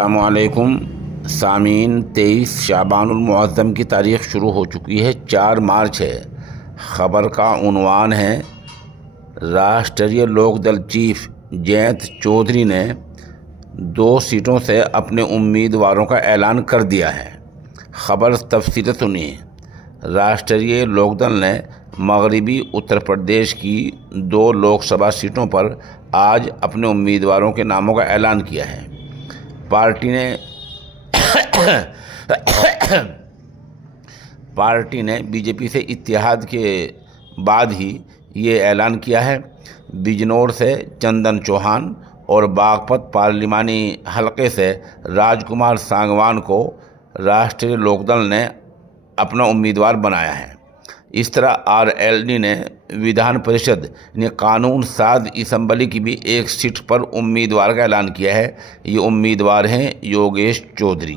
السلام علیکم سامعین، 23 شعبان المعظم کی تاریخ شروع ہو چکی ہے، 4 مارچ ہے۔ خبر کا عنوان ہے راشٹریہ لوک دل چیف جینت چودھری نے 2 سیٹوں سے اپنے امیدواروں کا اعلان کر دیا ہے۔ خبر تفصیل سنیے۔ راشٹریہ لوک دل نے مغربی اتر پردیش کی 2 لوک سبھا سیٹوں پر آج اپنے امیدواروں کے ناموں کا اعلان کیا ہے۔ پارٹی نے بی جے پی سے اتحاد کے بعد ہی یہ اعلان کیا ہے۔ بجنور سے چندن چوہان اور باغپت پارلیمانی حلقے سے راج کمار سانگوان کو راشٹریہ لوک دل نے اپنا امیدوار بنایا ہے۔ اس طرح آر ایل ڈی نے ودھان پریشد یعنی قانون ساز اسمبلی کی بھی 1 سیٹ پر امیدوار کا اعلان کیا ہے۔ یہ امیدوار ہیں یوگیش چودھری۔